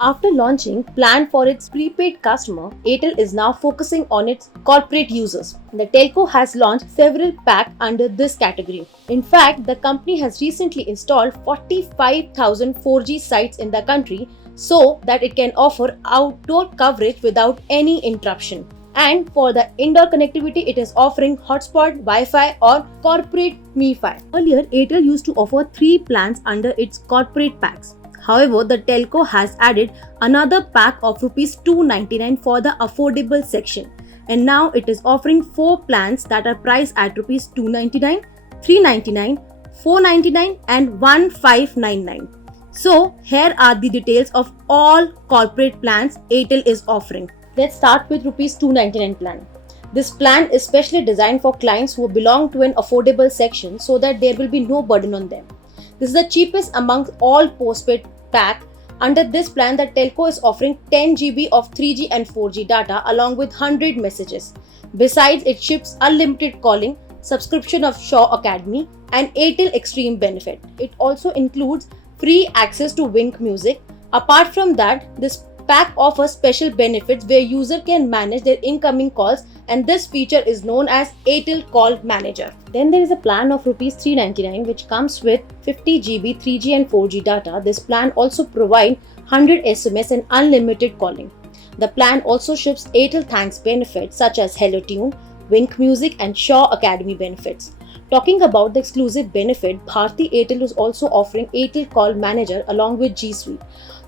After launching Plan for its prepaid customer, Airtel is now focusing on its corporate users. The telco has launched several packs under this category. In fact, the company has recently installed 45,000 4G sites in the country so that it can offer outdoor coverage without any interruption. And for the indoor connectivity, it is offering hotspot, Wi-Fi or corporate MiFi. Earlier, Airtel used to offer 3 plans under its corporate packs. However, the telco has added another pack of Rs 299 for the affordable section, and now it is offering 4 plans that are priced at Rs 299, 399, 499 and 1599. So, here are the details of all corporate plans Airtel is offering. Let's start with Rs 299 plan. This plan is specially designed for clients who belong to an affordable section so that there will be no burden on them. This is the cheapest amongst all postpaid pack. Under this plan, the telco is offering 10 GB of 3G and 4G data along with 100 messages. Besides, it ships unlimited calling, subscription of Shaw Academy and Airtel Extreme benefit. It also includes free access to Wynk Music. Apart from that, this pack offers special benefits where user can manage their incoming calls, and this feature is known as Airtel Call Manager. Then there is a plan of Rs 399 which comes with 50 GB 3G and 4G data. This plan also provides 100 SMS and unlimited calling. The plan also ships Airtel Thanks benefits such as HelloTune, Wynk Music and Shaw Academy benefits. Talking about the exclusive benefit, Bharti Airtel is also offering Airtel Call Manager along with G Suite.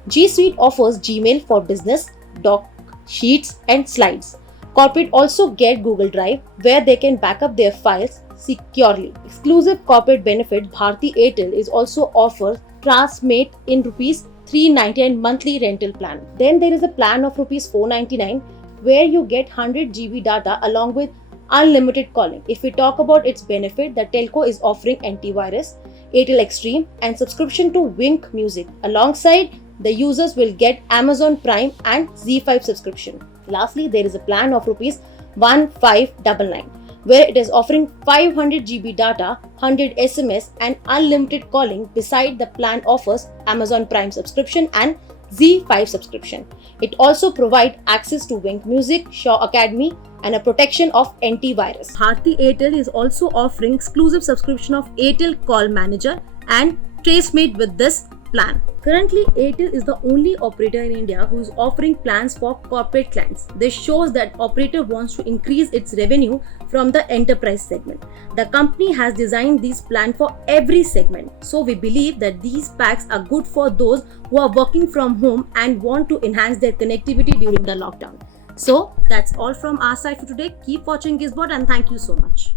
G Suite offers Gmail for business, doc, sheets and slides. Corporate also get Google Drive where they can back up their files securely. Exclusive corporate benefit, Bharti Airtel is also offers Transmate in Rs 399 monthly rental plan. Then there is a plan of Rs 499 where you get 100 GB data along with unlimited calling. If we talk about its benefit, the telco is offering antivirus, Airtel Extreme and subscription to Wynk Music. Alongside, the users will get Amazon Prime and ZEE5 subscription. Lastly, there is a plan of Rs 1599 where it is offering 500 GB data, 100 SMS and unlimited calling. Beside, the plan offers Amazon Prime subscription and ZEE5 subscription. It also provides access to Wynk Music, Shaw Academy and a protection of antivirus. Bharti Airtel is also offering exclusive subscription of Airtel Call Manager and Tracemate with this plan. Currently, Airtel is the only operator in India who is offering plans for corporate clients. This shows that operator wants to increase its revenue from the enterprise segment. The company has designed these plans for every segment. So we believe that these packs are good for those who are working from home and want to enhance their connectivity during the lockdown. So that's all from our side for today. Keep watching Gizbot and thank you so much.